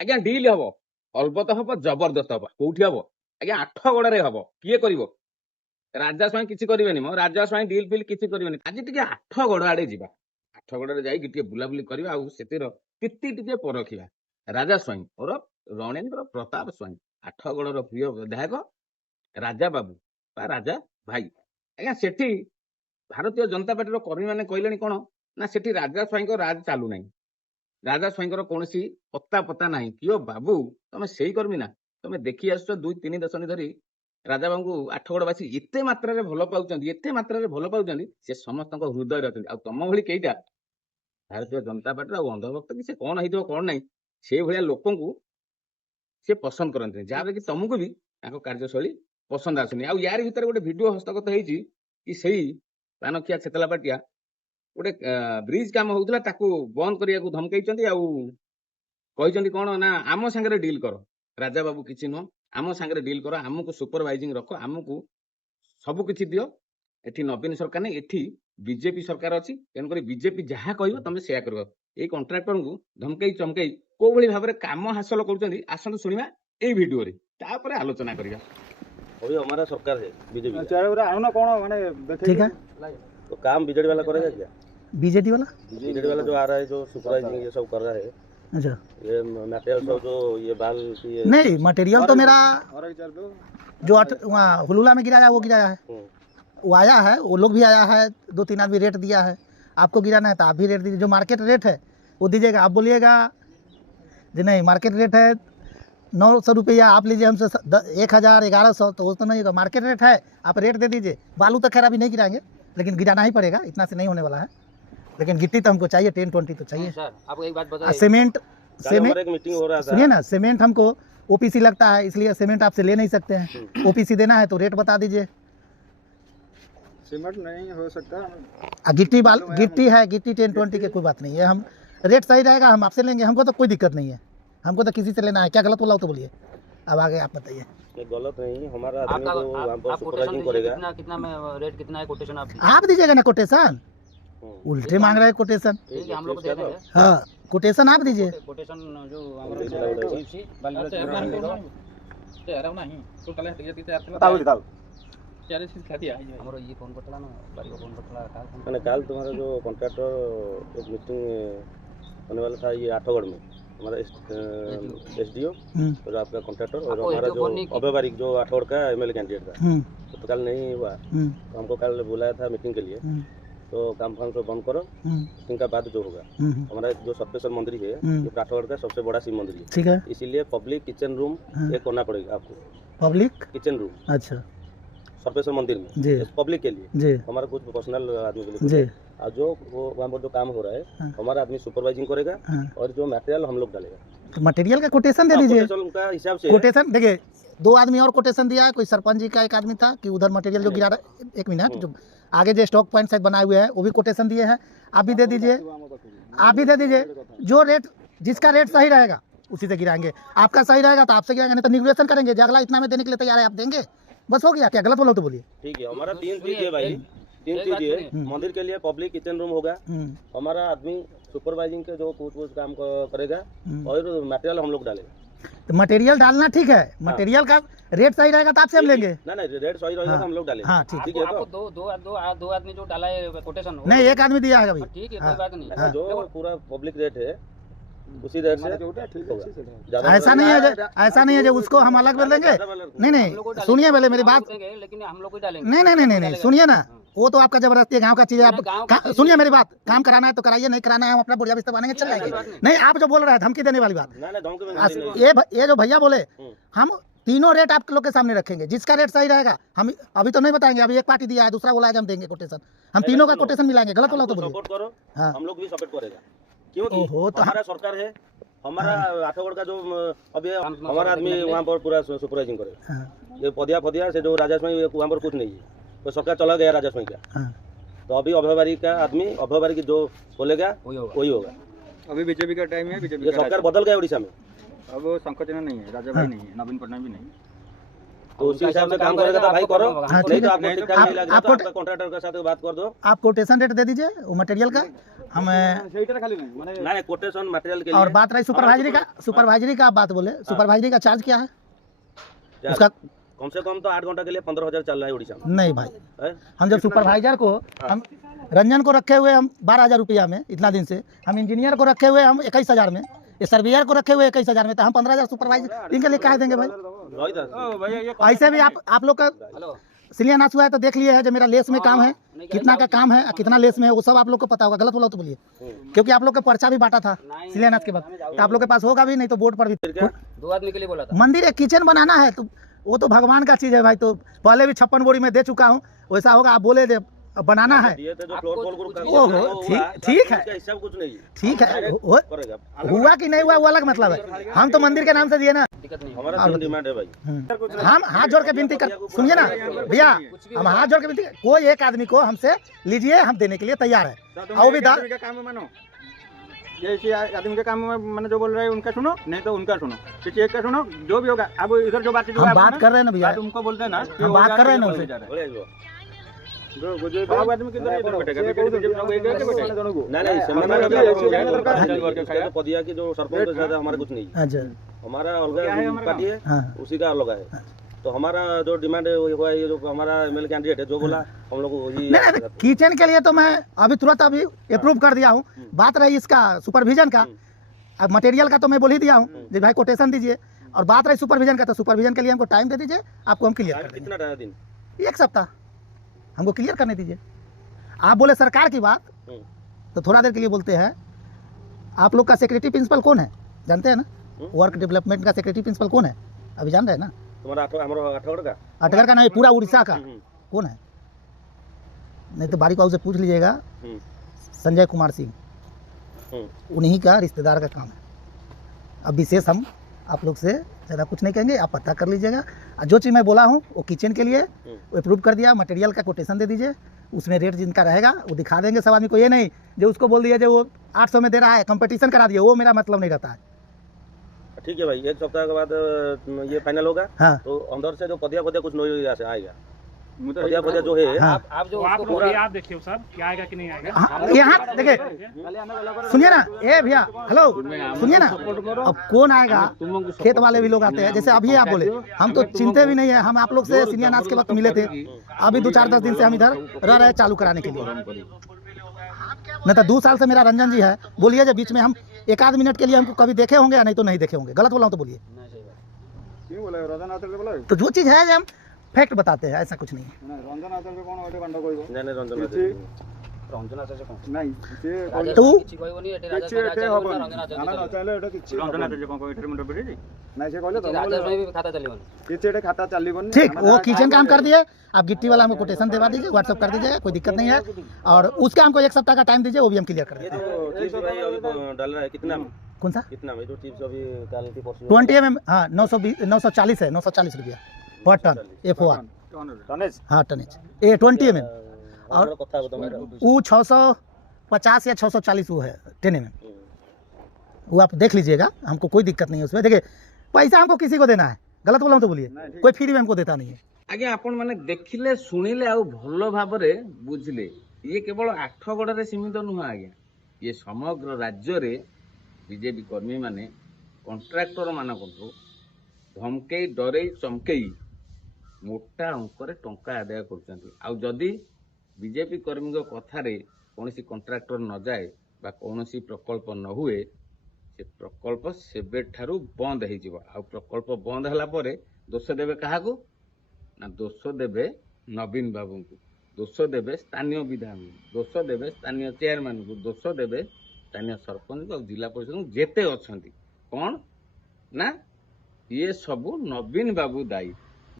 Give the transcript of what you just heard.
आज्ञा डील हम अलबत हम जबरदस्त हम कौटी हम आज्ञा आठगड़े हम किए कर राजा स्वाई किसी करेनि मो राजा स्वाई डील फिल किसी करेनि आज टी आठगड़ आड़े जा आठगड़े जाइए बुलाबुली करवा स्थिति टी परखा राजा स्वाई और रणेन्द्र प्रताप स्वाई आठगड़ प्रिय विधायक राजा बाबू बा राजा भाई आज्ञा सेठी भारतीय जनता पार्टी कर्मी मैंने कहले कौन ना सेठी राजा स्वाई राज चलू ना राजा स्वाई कौन पत्ता पत्ता ना कियो बाबू तुम से कर्मी ना तुम देखी आस 2-3 दशंधि धरी राजा बाबू आठगड़वासी एत मात्रा भल पाँच एत मात्रा भल पाँच से समस्त हृदय अच्छा तुम भाई कईटा भारतीय जनता पार्टी अंधभक्त कि कौन हो कौन ना से भाया लोक सी पसंद करते जहाँ कि तुमको भी कार्यशैली पसंद आसुनी यार भितर गोटे भिड हस्तगत हो पानखिया छेतला पाटिया गोटे ब्रिज काम होता बंद करने को धमकई कहते कौन ना आम सांगे डील कर राजा बाबू किसी नुह आम सांगे डील कर आमको सुपरवाइजिंग रख आमको सब किसी दियो एठी नवीन सरकार नहीं एठी बीजेपी सरकार अच्छी तेणुक बीजेपी जहाँ कह तुम से कर कंट्राक्टर को धमकई चमकई कौ भाई भाव में कम हासिल कर आसतु शुणा यही भिडियो तापर आलोचना करवा अभी हमारा सरकार है बीजेपी ठीक है तो काम बीजेडी वाला करेगा क्या बीजेडी वाला जो आ रहा है जो सुपरवाइजिंग ये सब कर रहा है अच्छा ये मटेरियल सब जो ये बाल की ये नहीं मटेरियल तो मेरा जो वहाँ हुलूला में गिराया वो गिराया है वो आया है वो लोग भी आया है 2-3 आदमी रेट दिया है आपको गिराना है तो आप भी रेट दीजिए जो मार्केट रेट है वो दीजिएगा आप बोलिएगा जी नहीं मार्केट रेट है 900 रुपया आप लीजिए हमसे 1000-1100 तो वो तो नहीं होगा मार्केट रेट है आप रेट दे दीजिए बालू तो खैर अभी नहीं गिराएंगे लेकिन गिराना ही पड़ेगा इतना से नहीं होने वाला है लेकिन गिट्टी तो हमको चाहिए 10-20 तो चाहिए सर आपको एक बात बताइए सीमेंट एक मीटिंग हो रहा था सुनिए ना सीमेंट हमको ओपीसी लगता है इसलिए सीमेंट आपसे ले नहीं सकते हैं ओपीसी देना है तो रेट बता दीजिए सीमेंट नहीं हो सकता गिट्टी है गिट्टी 10-20 की कोई बात नहीं है हम रेट सही रहेगा हम आपसे लेंगे हमको तो कोई दिक्कत नहीं है हमको तो किसी से लेना है क्या गलत बोला हो तो बोलिए अब आगे आप बताइए गलत नहीं हमारा आदमी जो वहाँ पर सुपरवाइजिंग करेगा कितना में रेट कितना है कोटेशन आप दीजिएगा ना कोटेशन उल्टे मांग रहे हैं कोटेशन ठीक है हम लोग को दे देंगे हाँ कोटेशन आप दीजिए कोटेशन जो हमारा ये फोन पटला ना बारी फोन पटला मैंने कल तुम्हारा जो कॉन्ट्रैक्टर एक मीटिंग होने वाला था ये आठगढ़ में हमारा एसडीओ और आपका कॉन्ट्रैक्टर और हमारा जो अव्यवहारिक जो आठगढ़ का एमएलए कैंडिडेट था तो कल नहीं हुआ तो हमको कल बुलाया था मीटिंग के लिए तो काम फाम सब बंद करो मीटिंग का बाद जो होगा हमारा जो सप्तेश्वर मंदिर है ये आठगढ़ का सबसे बड़ा शिव मंदिर है ठीक है इसीलिए पब्लिक किचन रूम एक करना पड़ेगा आपको पब्लिक किचन रूम अच्छा सर्वेश्वर मंदिर में जी पब्लिक के लिए जी हमारा कुछ पर्सनल आदमी के लिए जी और जो वो वहाँ पर जो काम हो रहा है हमारा आदमी सुपरवाइजिंग करेगा और जो मटेरियल हम लोग डालेगा तो मटेरियल का कोटेशन दे दीजिए उनका हिसाब से कोटेशन देखिए 2 आदमी और कोटेशन दिया है कोई सरपंच जी का एक आदमी था कि उधर मटेरियल जो गिरा रहा 1 मिनट जो आगे जो स्टॉक पॉइंट साइड बनाए हुए हैं वो भी कोटेशन दिए हैं आप भी दे दीजिए जो रेट जिसका रेट सही रहेगा उसी से गिराएंगे आपका सही रहेगा तो आपसे गिराएंगे नहीं तो निगोशिएशन करेंगे जो अगला इतना में देने के लिए तैयार है आप देंगे बस हो गया क्या गलत बोलो तो बोलिए ठीक है हमारा 3 चीज है भाई 3 चीज है मंदिर के लिए पब्लिक किचन रूम होगा हमारा आदमी सुपरवाइजिंग के जो कुछ काम करेगा और मटेरियल हम लोग डालेगा तो मटेरियल डालना ठीक है मटेरियल का रेट सही रहेगा तो आपसे हम लेंगे ना रेट सही रहेगा हम लोग डालेंगे हाँ ठीक है आपको दो आदमी जो डाला है कोटेशन नहीं एक आदमी दिया है अभी ठीक है कोई बात नहीं जो पूरा पब्लिक रेट है उसी रेट से होगा ऐसा नहीं है जो उसको हम अलग बोल देंगे नहीं सुनिए पहले मेरी बात लेकिन हम लोग डालेंगे नहीं सुनिए ना वो तो आपका जबरदस्ती है गांव का चीज है आप सुनिए मेरी बात काम कराना है तो कराइए नहीं कराना है हम अपना बुढ़िया बिस्तर बनेंगे चल जाएंगे नहीं आप जो बोल रहे हैं धमकी देने वाली बात ये जो भैया बोले हम तीनों रेट आप लोग के सामने रखेंगे जिसका रेट सही रहेगा हम अभी तो नहीं बताएंगे अभी एक पार्टी दिया है दूसरा बोला है हम देंगे कोटेशन हम तीनों का कोटेशन मिलाएंगे गलत बोला तो सपोर्ट करो हम लोग भी सपोर्ट करेगा क्योंकि हमारा सरकार है हमारा आठगढ़ का जो अभी हमारा आदमी वहाँ पर पूरा सुपरवाइजिंग करेगा ये पदिया से जो राजस्व वहाँ पर कुछ नहीं है तो सरकार चला गया राजस्व का तो अभी अव्यवहारिक का आदमी अव्यवहारिक जो बोलेगा वही होगा अभी बीजेपी का टाइम है बीजेपी सरकार बदल गया उड़ीसा में अब संकोचन नहीं है राजा भाई नहीं है नवीन पटनायक भी नहीं तो उसी हिसाब से काम करेगा तो भाई करो, हाँ, नहीं ठीक तो है। आपको ठीक ठाक नहीं लगा तो आपको- आपका कॉन्ट्रैक्टर के साथ बात कर दो। आप कोटेशन रेट दे दीजिए वो मटेरियल का हम नहीं कोटेशन मटेरियल के और लिए बात रही सुपरवाइजरी का आप बात बोले सुपरवाइजरी का चार्ज क्या है यार, उसका कम से कम तो 8 घंटा के लिए 15,000 चल रहा है उड़ीसा में। नहीं भाई है? हम जब सुपरवाइजर को हम रंजन को रखे हुए हम 12,000 रुपया में इतना दिन से, हम इंजीनियर को रखे हुए हम 21,000 में, ये सर्वेयर को रखे हुए 21,000 में, तो हम 15,000 सुपरवाइजर इनके लिए कह देंगे भाई। वही था। ऐसे भी आप लोग का शिलान्यास हुआ है तो देख लिए है जो मेरा लेस में काम है, कितना का काम है, कितना लेस में है, वो सब आप लोग को पता होगा। गलत बोला तो बोलिए, क्योंकि आप लोग का पर्चा भी बांटा था शिलान्यास के बाद, तो आप लोग के पास होगा भी, नहीं तो बोर्ड पर भी। फिर क्या? 2 आदमी के लिए बोला था। मंदिर एक किचन बनाना है तो वो तो भगवान का चीज है भाई, तो पहले भी 56 बोरी में दे चुका हूँ, वैसा होगा आप बोले बनाना है। ये तो जो फ्लोर बोल ग्रुप का ओहो, हुआ, ठीक है। इसका हिस्सा कुछ नहीं है। ठीक है करेगा हुआ कि नहीं हुआ वो अलग मतलब है, हम तो मंदिर के नाम से दिए ना। दिक्कत नहीं। हमारा सेम डिमांड है भाई। हम हाथ जोड़ के विनती कर, सुनिए ना भैया, हम हाथ जोड़ के विनती, कोई एक आदमी को हमसे लीजिए, हम देने के लिए तैयार है। और वो भी काम में मानो, जैसे आदमी के काम में मैंने जो बोल रहे हैं उनका सुनो, नहीं तो उनका सुनो, किसी एक का सुनो, जो भी होगा। अब इधर जो बात हम बात कर रहे हैं ना भैया, उनको बोलते हैं ना, हम बात कर रहे हैं ना उनसे। बोले जो आदमी किधर इधर बैठेगा, नहीं सेमिनार में पदिया की जो सरपंच के साथ हमारा कुछ नहीं है। अच्छा हमारा अलग पार्टी है, हाँ उसी का अलग है। तो हमारा जो डिमांड है वो है, ये जो हमारा एमएलए कैंडिडेट है जो बोला हम लोग वही। नहीं किचन के लिए तो मैं अभी तुरंत अभी अप्रूव कर दिया हूँ। बात रही इसका सुपरविजन का, अब मटेरियल का तो मैं बोल ही दिया हूँ जी भाई कोटेशन दीजिए, और बात रही सुपरविजन का, तो सुपरविजन के लिए हमको टाइम दे दीजिए, आपको हम क्लियर कर देंगे। कितना दिन? 1 सप्ताह हमको क्लियर करने दीजिए। आप बोले सरकार की बात, तो थोड़ा देर के लिए बोलते हैं, आप लोग का सेक्रेटरी प्रिंसिपल कौन है जानते हैं ना? वर्क डेवलपमेंट का सेक्रेटरी प्रिंसिपल कौन है अभी जान रहे हैं ना? तुम्हारा अठगढ़ का अटगर का नहीं, पूरा उड़ीसा का कौन है? नहीं तो बारीक बाबू से पूछ लीजिएगा, संजय कुमार सिंह, उन्हीं का रिश्तेदार का काम है। अब विशेष हम आप लोग से ज़्यादा कुछ नहीं कहेंगे, आप पता कर लीजिएगा। जो चीज़ मैं बोला हूँ वो किचन के लिए अप्रूव कर दिया, मटेरियल का कोटेशन दे दीजिए, उसमें रेट जिनका रहेगा वो दिखा देंगे सब आदमी को। ये नहीं जो उसको बोल दिया जो वो 800 में दे रहा है, कंपटीशन करा दिए, वो मेरा मतलब नहीं रहता है। ठीक है भाई, 1 सप्ताह के बाद ये फाइनल होगा। हाँ तो अंदर से जो पदिया कुछ नोई से आएगा, पदिया जो है। हाँ आप जो आप उसको लोग पूरा आप देखिए सर क्या आएगा कि नहीं आएगा। हाँ, यहाँ देखिए सुनिए ना, ए भैया हेलो सुनिए ना, अब कौन आएगा? खेत वाले भी लोग आते हैं, जैसे अभी आप बोले, हम तो चिंते भी नहीं है, हम आप लोग से सीनियर नाच के वक्त मिले थे, अभी 2-4-10 दिन से हम इधर रह रहे हैं चालू कराने के लिए। नहीं तो 2 साल से मेरा रंजन जी है, बोलिए जो बीच में हम 1 मिनट के लिए हमको कभी देखे होंगे या नहीं तो नहीं देखे होंगे। गलत बोला हूँ तो बोलिए, क्यों बोला रंजन आतल के बोला तो जो चीज़ है हम फैक्ट बताते हैं, ऐसा कुछ नहीं है। रंजन आतल के कौन ओटे कंडा कोइबो नहीं रंजन रंजना से कौन नहीं से राजा तू किछि कहबो नहीं, एटे किछि राजा एटे राजा हबो रंजना से ना चाले एटा किछि रंजन आतल जे कोन एटे मुंड पड़ी नहीं से कहले तो राजा में भी खाता चलिबन। किछि एटे खाता चलीबन। ठीक, वो किचन काम कर दिए, आप गिट्टी वाला हमको कोटेशन दिलवा दीजिए, व्हाट्सअप कर दीजिए, कोई दिक्कत नहीं है। और उसका हमको 1 सप्ताह का टाइम दीजिए, वो भी हम क्लियर कर ये देंगे। जो चीज भाई अभी डाल रहा है कितना में? कौन सा? कितना में जो चीज अभी डालने की कोशिश 20 mm, हाँ 940 है, 940 रुपया पर टन F1। हाँ टनेज ये 20 mm, और कथा बताओ मेरा। वो 650 या 640 वो है 10 mm, वो आप देख लीजिएगा, हमको कोई दिक्कत नहीं है उसमें। देखिए पैसा हमको किसी को देना है, गलत बोला हूँ तो बोलिए, कोई फ्री में हमको देता नहीं है। आज्ञा आपण माने देखिले शुणिले आ भल भाबरे बुझिले, ये केवल आठगड़े सीमित नुह आज्ञा, ये समग्र राज्य रे बीजेपी कर्मी माने कंट्राक्टर मानकठू धमकेई डरेई चमकेई मोटा अंकरे टंका आदाय करछन्ती। आ जदि बीजेपी कर्मी कथार कौन कंट्राक्टर न जाए बा कौन प्रकल्प न हुए, से प्रकल्प सेबे ठारू बंद हो। प्रकल्प बंद होला परे दोष देवे काहाकू ना? दोष देवे नवीन बाबू को, दोष देवे स्थानीय विधायक, दोष देवे स्थानीय चेयरमैन को, दोष देवे स्थानीय सरपंच और जिला परिषद जेते अच्छा कौन ना ये सबू नवीन बाबू दायी।